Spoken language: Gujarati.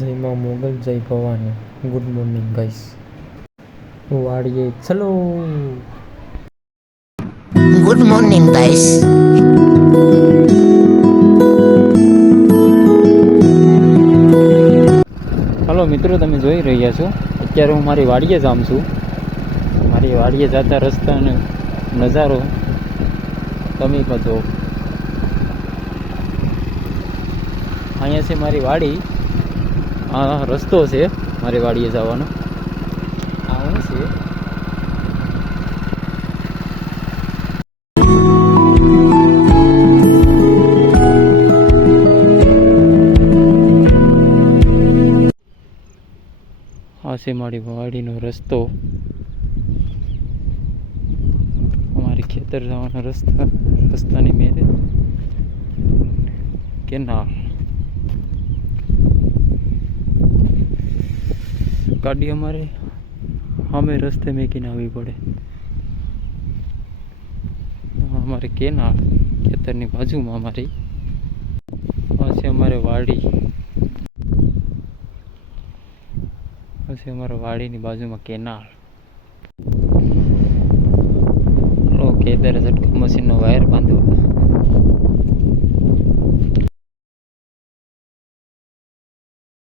જય માં મોગલ, જય ભવાની. Good morning guys. વાડીએ ચલો. Good morning guys. હલો મિત્રો, તમે જોઈ રહ્યા છો અત્યારે હું મારી વાડીએ જામ છું. મારી વાડીએ જતા રસ્તાનો નજારો તમે પણ જો. અહીંયા છે મારી વાડી. આ રસ્તો છે મારી વાડીએ જવાનો. આ હું છે આ છે મારી વાડીનો રસ્તો. અમારી ખેતર જવાનો રસ્તાની મેરે કેનાલ. ગાડી અમારે અમે રસ્તે મેકીને આવવી પડે. અમારે કેનાલ ખેતરની બાજુમાં અમારી પાસે અમારે વાડી. પછી અમારા વાડીની બાજુમાં કેનાલ. ખેતરે ઝટકા મશીનનો વાયર બાંધવો.